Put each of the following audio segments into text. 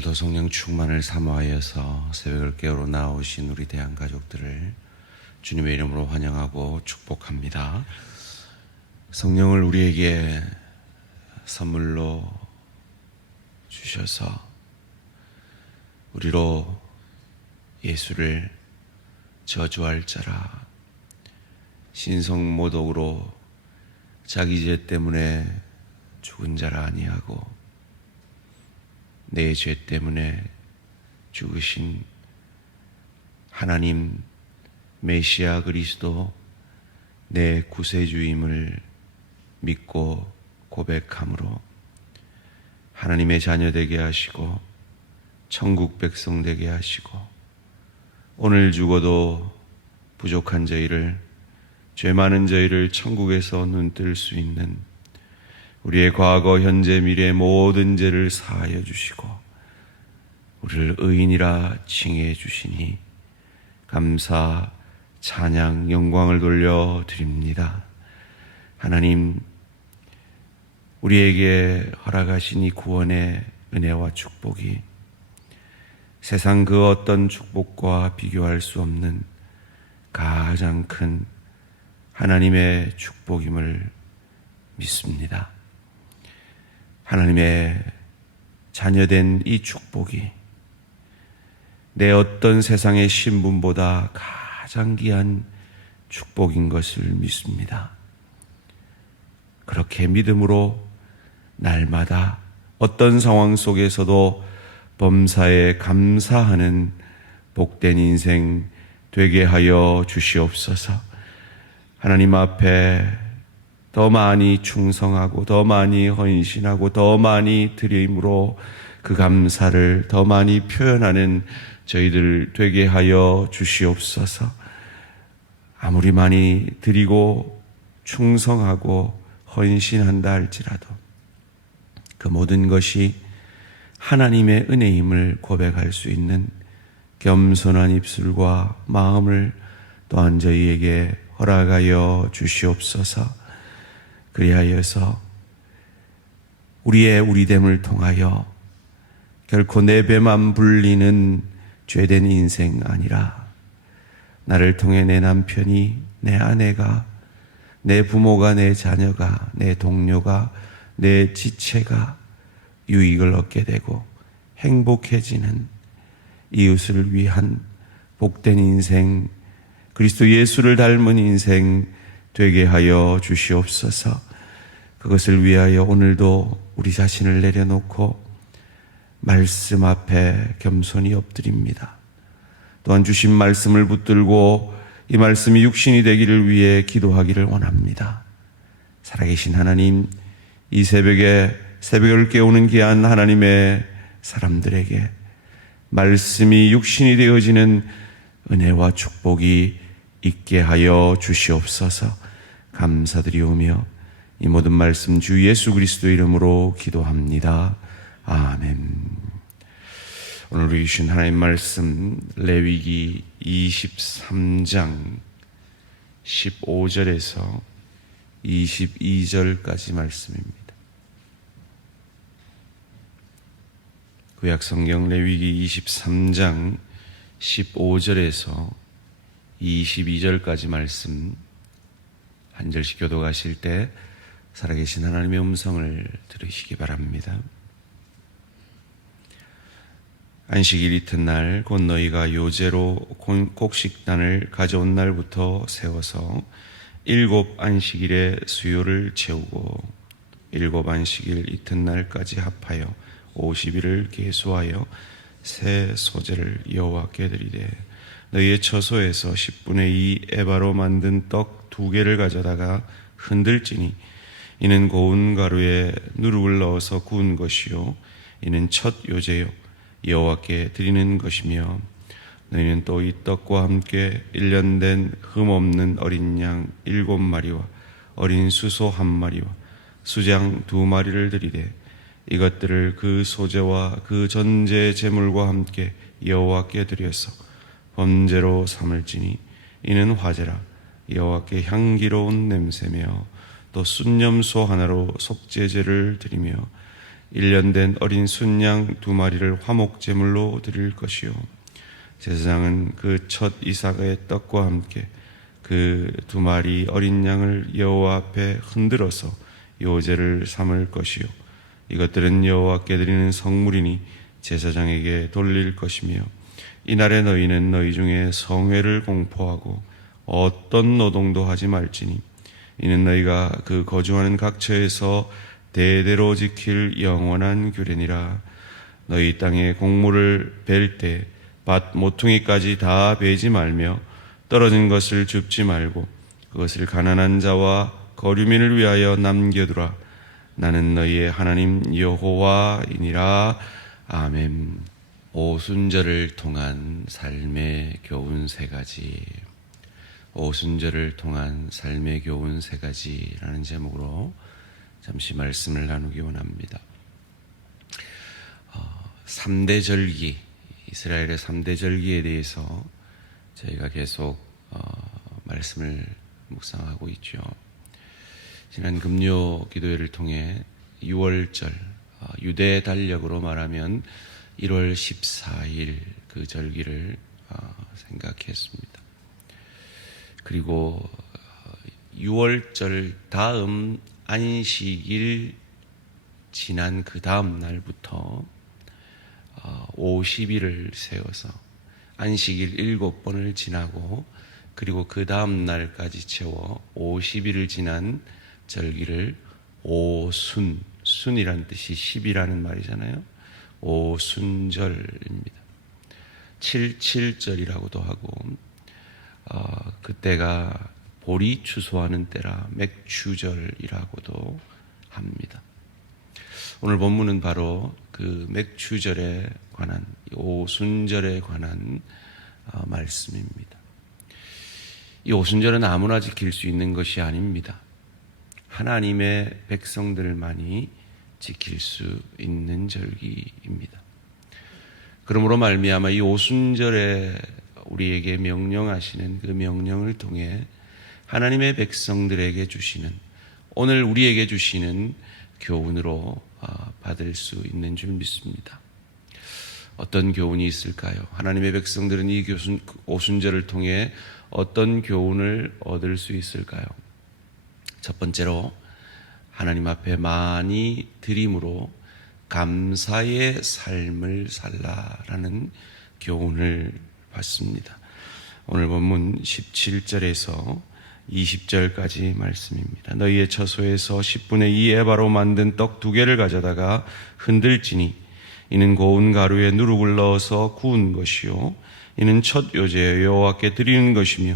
오늘도 성령 충만을 사모하여서 새벽을 깨우러 나오신 우리 대한 가족들을 주님의 이름으로 환영하고 축복합니다. 성령을 우리에게 선물로 주셔서 우리로 예수를 저주할 자라, 신성모독으로 자기 죄 때문에 죽은 자라 아니하고 내 죄 때문에 죽으신 하나님 메시아 그리스도 내 구세주임을 믿고 고백함으로 하나님의 자녀 되게 하시고 천국 백성 되게 하시고 오늘 죽어도 부족한 저희를, 죄 많은 저희를 천국에서 눈뜰 수 있는 우리의 과거, 현재, 미래 모든 죄를 사하여 주시고 우리를 의인이라 칭해 주시니 감사, 찬양, 영광을 돌려드립니다. 하나님, 우리에게 허락하신 이 구원의 은혜와 축복이 세상 그 어떤 축복과 비교할 수 없는 가장 큰 하나님의 축복임을 믿습니다. 하나님의 자녀된 이 축복이 내 어떤 세상의 신분보다 가장 귀한 축복인 것을 믿습니다. 그렇게 믿음으로 날마다 어떤 상황 속에서도 범사에 감사하는 복된 인생 되게 하여 주시옵소서. 하나님 앞에 더 많이 충성하고 더 많이 헌신하고 더 많이 드림으로 그 감사를 더 많이 표현하는 저희들 되게 하여 주시옵소서. 아무리 많이 드리고 충성하고 헌신한다 할지라도 그 모든 것이 하나님의 은혜임을 고백할 수 있는 겸손한 입술과 마음을 또한 저희에게 허락하여 주시옵소서. 그리하여서 우리의 우리됨을 통하여 결코 내 배만 불리는 죄된 인생 아니라 나를 통해 내 남편이, 내 아내가, 내 부모가, 내 자녀가, 내 동료가, 내 지체가 유익을 얻게 되고 행복해지는 이웃을 위한 복된 인생, 그리스도 예수를 닮은 인생 되게 하여 주시옵소서. 그것을 위하여 오늘도 우리 자신을 내려놓고 말씀 앞에 겸손히 엎드립니다. 또한 주신 말씀을 붙들고 이 말씀이 육신이 되기를 위해 기도하기를 원합니다. 살아계신 하나님, 이 새벽에 새벽을 깨우는 귀한 하나님의 사람들에게 말씀이 육신이 되어지는 은혜와 축복이 있게 하여 주시옵소서. 감사드리오며 이 모든 말씀 주 예수 그리스도 이름으로 기도합니다. 아멘. 오늘 우리 주신 하나님 말씀 레위기 23장 15절에서 22절까지 말씀입니다. 구약성경 레위기 23장 15절에서 22절까지 말씀 한 절씩 교독하실 때 살아계신 하나님의 음성을 들으시기 바랍니다. 안식일 이튿날 곧 너희가 요제로 곡식단을 가져온 날부터 세워서 7 안식일의 수요를 채우고 7 안식일 이튿날까지 합하여 50일을 계수하여 새 소제를 여호와께 드리되 너희의 처소에서 10분의 2 에바로 만든 떡 2개를 가져다가 흔들지니 이는 고운 가루에 누룩을 넣어서 구운 것이요 이는 첫 요제요 여호와께 드리는 것이며 너희는 또 이 떡과 함께 1년 된 흠없는 어린 양 7마리와 어린 수소 1마리와 수장 2마리를 드리되 이것들을 그 소제와 그 전제 제물과 함께 여호와께 드려서 범죄로 삼을지니 이는 화제라 여호와께 향기로운 냄새며 또 순념소 하나로 속죄제를 드리며 1년 된 어린 순양 2마리를 화목제물로 드릴 것이요 제사장은 그 첫 이삭의 떡과 함께 그 2마리 어린 양을 여호와 앞에 흔들어서 요제를 삼을 것이요 이것들은 여호와께 드리는 성물이니 제사장에게 돌릴 것이며 이날에 너희는 너희 중에 성회를 공포하고 어떤 노동도 하지 말지니 이는 너희가 그 거주하는 각처에서 대대로 지킬 영원한 규례니라. 너희 땅에 곡물을 벨 때 밭 모퉁이까지 다 베지 말며 떨어진 것을 줍지 말고 그것을 가난한 자와 거류민을 위하여 남겨두라. 나는 너희의 하나님 여호와이니라. 아멘. 오순절을 통한 삶의 교훈 3가지. 오순절을 통한 삶의 교훈 3가지라는 제목으로 잠시 말씀을 나누기 원합니다. 3대 절기, 이스라엘의 3대 절기에 대해서 저희가 계속 말씀을 묵상하고 있죠. 지난 금요 기도회를 통해 6월절, 유대 달력으로 말하면 1월 14일 그 절기를 생각했습니다. 그리고 6월절 다음 안식일 지난 그 다음 날부터 50일을 세워서 안식일 7번을 지나고 그리고 그 다음 날까지 채워 50일을 지난 절기를 오순, 순이라는 뜻이 10이라는 말이잖아요. 오순절입니다. 77절이라고도 하고 그때가 보리 추수하는 때라 맥추절이라고도 합니다. 오늘 본문은 바로 그 맥추절에 관한, 오순절에 관한 말씀입니다. 이 오순절은 아무나 지킬 수 있는 것이 아닙니다. 하나님의 백성들만이 지킬 수 있는 절기입니다. 그러므로 말미암아 이 오순절에 우리에게 명령하시는 그 명령을 통해 하나님의 백성들에게 주시는, 오늘 우리에게 주시는 교훈으로 받을 수 있는 줄 믿습니다. 어떤 교훈이 있을까요? 하나님의 백성들은 이 오순절을 통해 어떤 교훈을 얻을 수 있을까요? 첫 번째로 하나님 앞에 많이 드림으로 감사의 삶을 살라라는 교훈을 받습니다. 오늘 본문 17절에서 20절까지 말씀입니다. 너희의 처소에서 10분의 2 에바로 만든 떡 2개를 가져다가 흔들지니 이는 고운 가루에 누룩을 넣어서 구운 것이요 이는 첫 요제 여호와께 드리는 것이며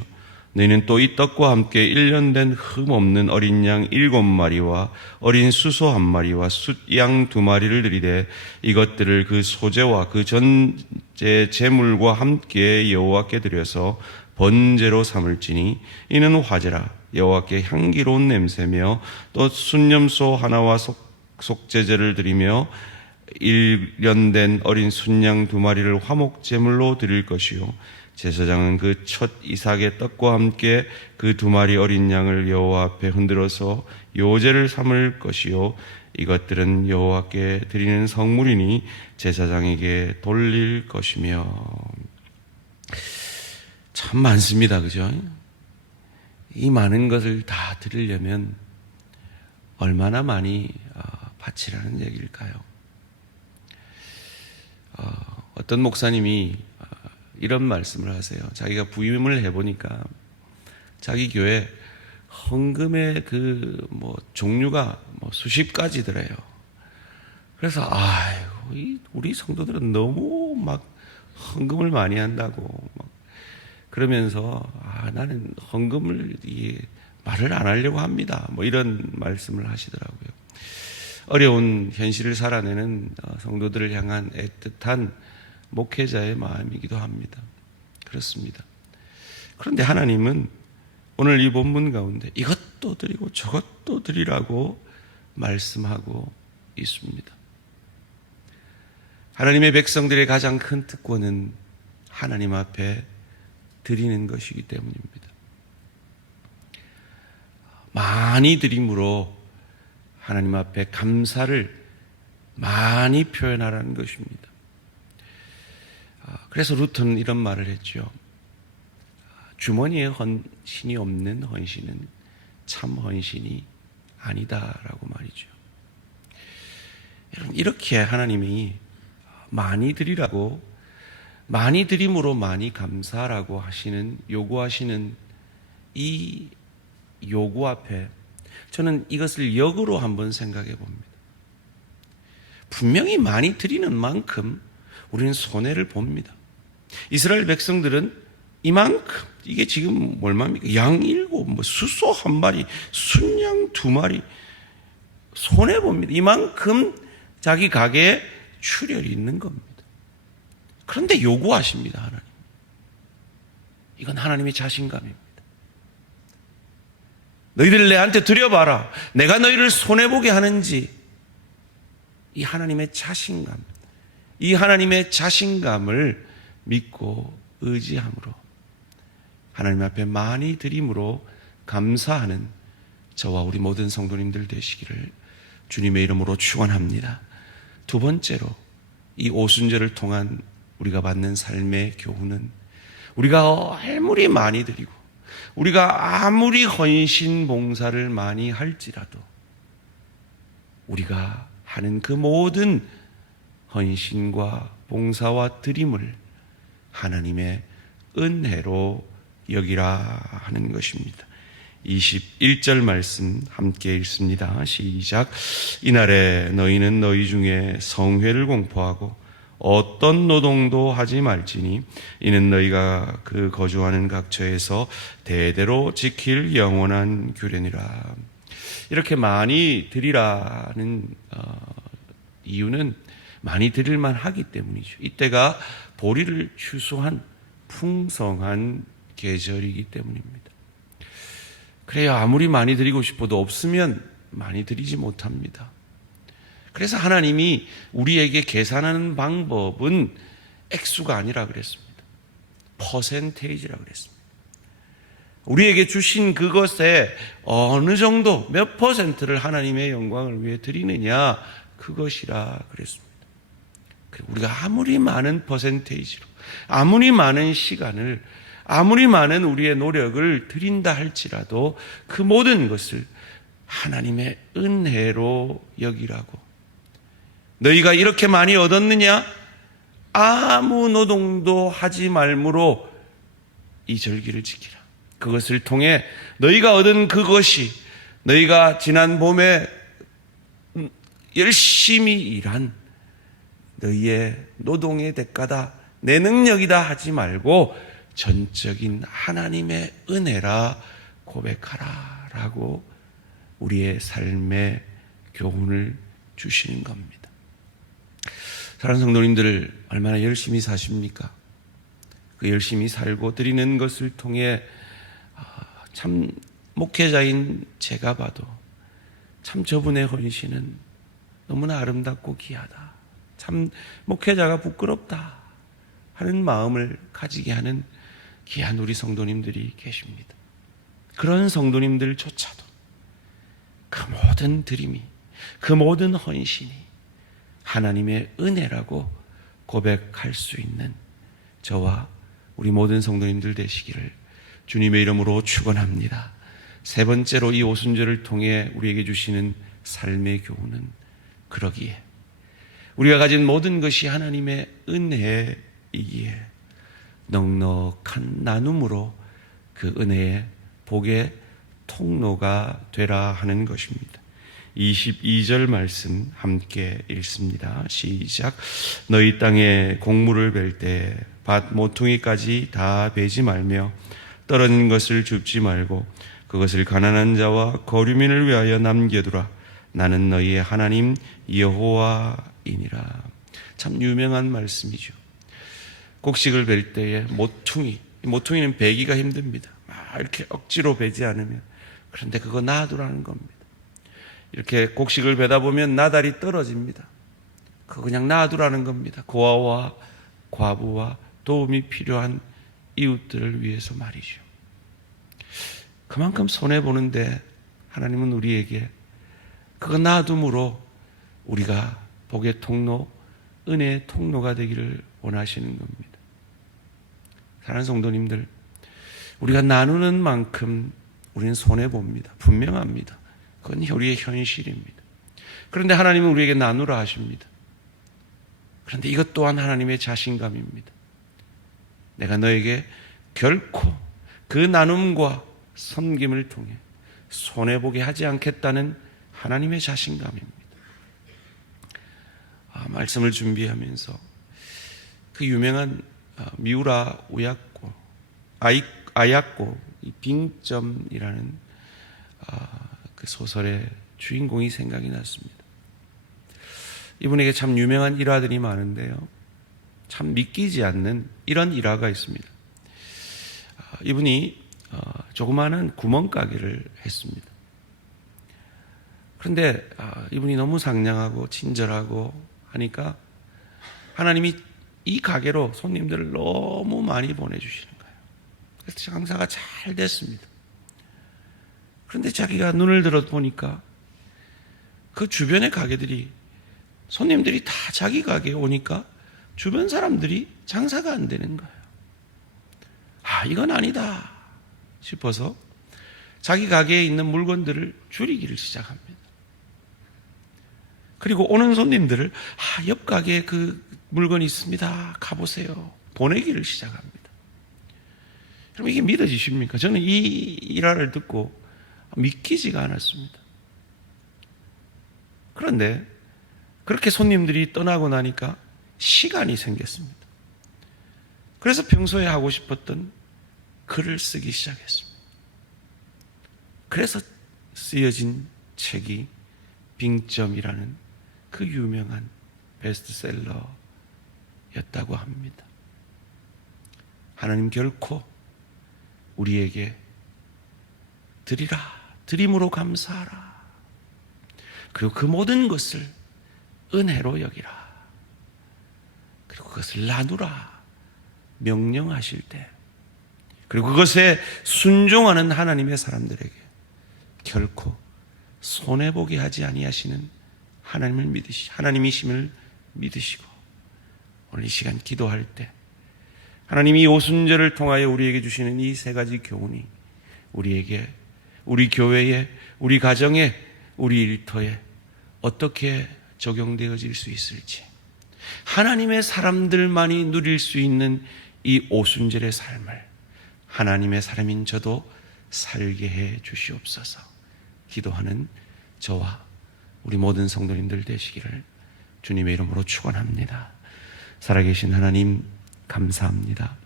너희는 또 이 떡과 함께 1년 된 흠 없는 어린 양 7마리와 어린 수소 1마리와 숫양 2마리를 드리되 이것들을 그 소제와 그 전제 제물과 함께 여호와께 드려서 번제로 삼을지니 이는 화제라. 여호와께 향기로운 냄새며 또 순념소 하나와 속제제를 드리며 1년 된 어린 순양 2마리를 화목제물로 드릴 것이요 제사장은 그 첫 이삭의 떡과 함께 그 2마리 어린 양을 여호와 앞에 흔들어서 요제를 삼을 것이요 이것들은 여호와께 드리는 성물이니 제사장에게 돌릴 것이며. 참 많습니다. 그죠? 이 많은 것을 다 드리려면 얼마나 많이 바치라는 얘기일까요? 어떤 목사님이 이런 말씀을 하세요. 자기가 부임을 해보니까 자기 교회 헌금의 종류가 수십 가지더래요. 그래서 우리 성도들은 너무 막 헌금을 많이 한다고 그러면서 나는 헌금을 말을 안 하려고 합니다. 이런 말씀을 하시더라고요. 어려운 현실을 살아내는 성도들을 향한 애틋한 목회자의 마음이기도 합니다. 그렇습니다. 그런데 하나님은 오늘 이 본문 가운데 이것도 드리고 저것도 드리라고 말씀하고 있습니다. 하나님의 백성들의 가장 큰 특권은 하나님 앞에 드리는 것이기 때문입니다. 많이 드림으로 하나님 앞에 감사를 많이 표현하라는 것입니다. 그래서 루터는 이런 말을 했죠. 주머니에 헌신이 없는 헌신은 참 헌신이 아니다라고 말이죠. 여러분, 이렇게 하나님이 많이 드리라고, 많이 드림으로 많이 감사라고 하시는, 요구하시는 이 요구 앞에 저는 이것을 역으로 한번 생각해 봅니다. 분명히 많이 드리는 만큼 우리는 손해를 봅니다. 이스라엘 백성들은 이만큼, 이게 지금 얼마입니까? 양 7, 수소 1마리, 순양 2마리 손해 봅니다. 이만큼 자기 가게에 출혈이 있는 겁니다. 그런데 요구하십니다, 하나님. 이건 하나님의 자신감입니다. 너희들 내한테 드려봐라. 내가 너희를 손해보게 하는지. 이 하나님의 자신감, 이 하나님의 자신감을 믿고 의지함으로 하나님 앞에 많이 드림으로 감사하는 저와 우리 모든 성도님들 되시기를 주님의 이름으로 축원합니다. 두 번째로, 이 오순절을 통한 우리가 받는 삶의 교훈은, 우리가 아무리 많이 드리고 우리가 아무리 헌신 봉사를 많이 할지라도 우리가 하는 그 모든 헌신과 봉사와 드림을 하나님의 은혜로 여기라 하는 것입니다. 21절 말씀 함께 읽습니다. 시작. 이날에 너희는 너희 중에 성회를 공포하고 어떤 노동도 하지 말지니 이는 너희가 그 거주하는 각처에서 대대로 지킬 영원한 규례니라. 이렇게 많이 드리라는 이유는 많이 드릴만 하기 때문이죠. 이때가 보리를 추수한 풍성한 계절이기 때문입니다. 그래요. 아무리 많이 드리고 싶어도 없으면 많이 드리지 못합니다. 그래서 하나님이 우리에게 계산하는 방법은 액수가 아니라 그랬습니다. 퍼센테이지라 그랬습니다. 우리에게 주신 그것에 어느 정도, 몇 퍼센트를 하나님의 영광을 위해 드리느냐, 그것이라 그랬습니다. 우리가 아무리 많은 퍼센테이지로, 아무리 많은 시간을, 아무리 많은 우리의 노력을 드린다 할지라도 그 모든 것을 하나님의 은혜로 여기라고. 너희가 이렇게 많이 얻었느냐? 아무 노동도 하지 말므로 이 절기를 지키라. 그것을 통해 너희가 얻은 그것이, 너희가 지난 봄에 열심히 일한 너희의 노동의 대가다, 내 능력이다 하지 말고 전적인 하나님의 은혜라 고백하라 라고 우리의 삶의 교훈을 주시는 겁니다. 사랑하는 성도님들, 얼마나 열심히 사십니까? 그 열심히 살고 드리는 것을 통해 참 목회자인 제가 봐도 참 저분의 헌신은 너무나 아름답고 귀하다, 참 목회자가 부끄럽다 하는 마음을 가지게 하는 귀한 우리 성도님들이 계십니다. 그런 성도님들조차도 그 모든 드림이, 그 모든 헌신이 하나님의 은혜라고 고백할 수 있는 저와 우리 모든 성도님들 되시기를 주님의 이름으로 축원합니다. 세 번째로, 이 오순절을 통해 우리에게 주시는 삶의 교훈은 그러기에 우리가 가진 모든 것이 하나님의 은혜이기에 넉넉한 나눔으로 그 은혜의 복의 통로가 되라 하는 것입니다. 22절 말씀 함께 읽습니다. 시작. 너희 땅에 곡물을 벨 때 밭 모퉁이까지 다 베지 말며 떨어진 것을 줍지 말고 그것을 가난한 자와 거류민을 위하여 남겨두라. 나는 너희의 하나님 여호와이니라. 참 유명한 말씀이죠. 곡식을 벨 때에 모퉁이는 베기가 힘듭니다. 막 이렇게 억지로 베지 않으면. 그런데 그거 놔두라는 겁니다. 이렇게 곡식을 베다 보면 나달이 떨어집니다. 그거 그냥 놔두라는 겁니다. 고아와 과부와 도움이 필요한 이웃들을 위해서 말이죠. 그만큼 손해보는데 하나님은 우리에게 그거 놔둠으로 우리가 복의 통로, 은혜의 통로가 되기를 원하시는 겁니다. 사랑하는 성도님들, 우리가 나누는 만큼 우리는 손해봅니다. 분명합니다. 그건 우리의 현실입니다. 그런데 하나님은 우리에게 나누라 하십니다. 그런데 이것 또한 하나님의 자신감입니다. 내가 너에게 결코 그 나눔과 섬김을 통해 손해보게 하지 않겠다는 하나님의 자신감입니다. 말씀을 준비하면서 그 유명한 미우라 우야꼬, 아야꼬 빙점이라는 그 소설의 주인공이 생각이 났습니다. 이분에게 참 유명한 일화들이 많은데요, 참 믿기지 않는 이런 일화가 있습니다. 이분이 조그마한 구멍가게를 했습니다. 그런데 이분이 너무 상냥하고 친절하고 하니까 하나님이 이 가게로 손님들을 너무 많이 보내주시는 거예요. 그래서 장사가 잘 됐습니다. 그런데 자기가 눈을 들어 보니까 그 주변의 가게들이, 손님들이 다 자기 가게에 오니까 주변 사람들이 장사가 안 되는 거예요. 이건 아니다 싶어서 자기 가게에 있는 물건들을 줄이기를 시작합니다. 그리고 오는 손님들을 옆 가게에 그 물건이 있습니다, 가보세요, 보내기를 시작합니다. 그럼 이게 믿어지십니까? 저는 이 일화를 듣고 믿기지가 않았습니다. 그런데 그렇게 손님들이 떠나고 나니까 시간이 생겼습니다. 그래서 평소에 하고 싶었던 글을 쓰기 시작했습니다. 그래서 쓰여진 책이 빙점이라는 그 유명한 베스트셀러였다고 합니다. 하나님 결코 우리에게 드리라, 드림으로 감사하라, 그리고 그 모든 것을 은혜로 여기라, 그리고 그것을 나누라 명령하실 때, 그리고 그것에 순종하는 하나님의 사람들에게 결코 손해보게 하지 아니하시는 하나님이심을 믿으시고, 오늘 이 시간 기도할 때 하나님이 이 오순절을 통하여 우리에게 주시는 이 세 가지 교훈이 우리에게, 우리 교회에, 우리 가정에, 우리 일터에 어떻게 적용되어질 수 있을지, 하나님의 사람들만이 누릴 수 있는 이 오순절의 삶을 하나님의 사람인 저도 살게 해 주시옵소서. 기도하는 저와 우리 모든 성도님들 되시기를 주님의 이름으로 축원합니다. 살아계신 하나님, 감사합니다.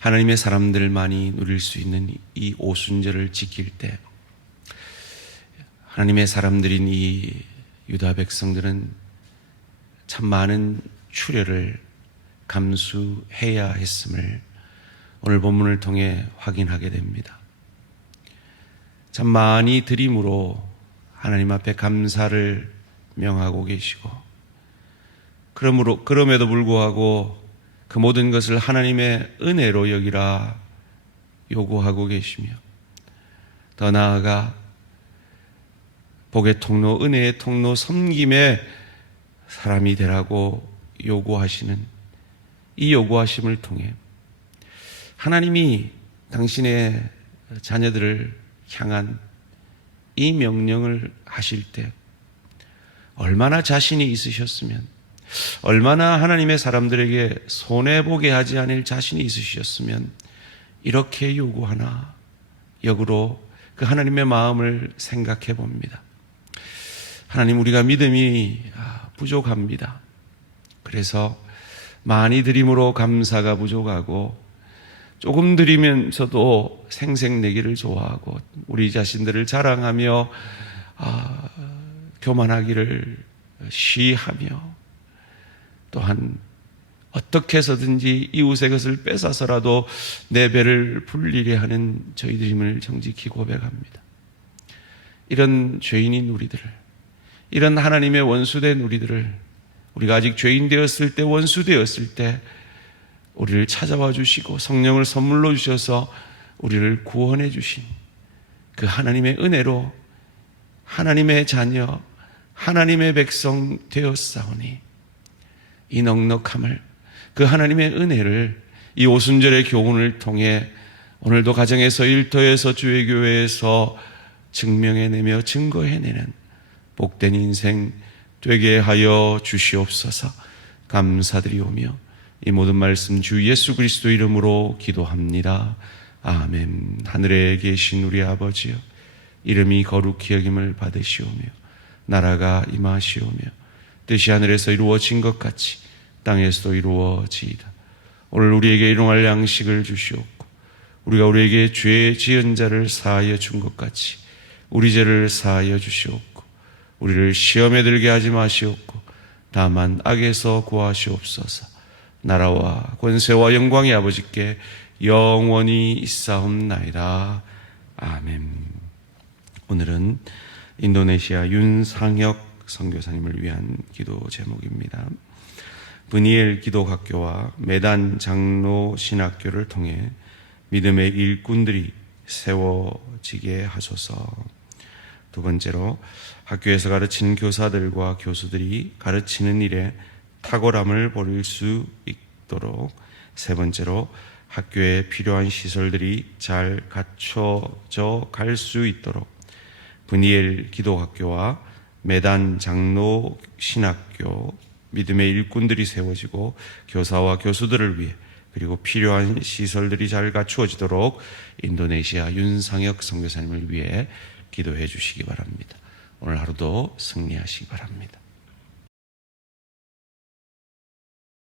하나님의 사람들만이 누릴 수 있는 이 오순절을 지킬 때 하나님의 사람들인 이 유다 백성들은 참 많은 출혈을 감수해야 했음을 오늘 본문을 통해 확인하게 됩니다. 참 많이 드림으로 하나님 앞에 감사를 명하고 계시고, 그럼에도 불구하고 그 모든 것을 하나님의 은혜로 여기라 요구하고 계시며, 더 나아가 복의 통로, 은혜의 통로, 섬김의 사람이 되라고 요구하시는 이 요구하심을 통해 하나님이 당신의 자녀들을 향한 이 명령을 하실 때 얼마나 자신이 있으셨으면, 얼마나 하나님의 사람들에게 손해보게 하지 않을 자신이 있으셨으면 이렇게 요구하나, 역으로 그 하나님의 마음을 생각해 봅니다. 하나님, 우리가 믿음이 부족합니다. 그래서 많이 드림으로 감사가 부족하고, 조금 드리면서도 생색내기를 좋아하고, 우리 자신들을 자랑하며 교만하기를 시하며, 또한 어떻게 해서든지 이웃의 것을 뺏어서라도 내 배를 불리려 하는 저희들임을 정직히 고백합니다. 이런 죄인인 우리들을, 이런 하나님의 원수된 우리들을, 우리가 아직 죄인 되었을 때, 원수 되었을 때 우리를 찾아와 주시고 성령을 선물로 주셔서 우리를 구원해 주신 그 하나님의 은혜로 하나님의 자녀, 하나님의 백성 되었사오니 이 넉넉함을, 그 하나님의 은혜를 이 오순절의 교훈을 통해 오늘도 가정에서, 일터에서, 주의 교회에서 증명해내며 증거해내는 복된 인생 되게 하여 주시옵소서. 감사드리오며 이 모든 말씀 주 예수 그리스도 이름으로 기도합니다. 아멘. 하늘에 계신 우리 아버지여, 이름이 거룩히 여김을 받으시오며 나라가 임하시오며 뜻이 하늘에서 이루어진 것 같이 땅에서도 이루어지이다. 오늘 우리에게 일용할 양식을 주시옵고 우리가 우리에게 죄 지은 자를 사하여 준 것 같이 우리 죄를 사하여 주시옵고 우리를 시험에 들게 하지 마시옵고 다만 악에서 구하시옵소서. 나라와 권세와 영광이 아버지께 영원히 있사옵나이다. 아멘. 오늘은 인도네시아 윤상혁 선교사님을 위한 기도 제목입니다. 브니엘 기독학교와 메단 장로 신학교를 통해 믿음의 일꾼들이 세워지게 하소서. 두 번째로, 학교에서 가르치는 교사들과 교수들이 가르치는 일에 탁월함을 보일 수 있도록. 세 번째로, 학교에 필요한 시설들이 잘 갖춰져 갈 수 있도록 브니엘 기독학교와 메단 장로 신학교, 믿음의 일꾼들이 세워지고 교사와 교수들을 위해 그리고 필요한 시설들이 잘 갖추어지도록 인도네시아 윤상혁 선교사님을 위해 기도해 주시기 바랍니다. 오늘 하루도 승리하시기 바랍니다.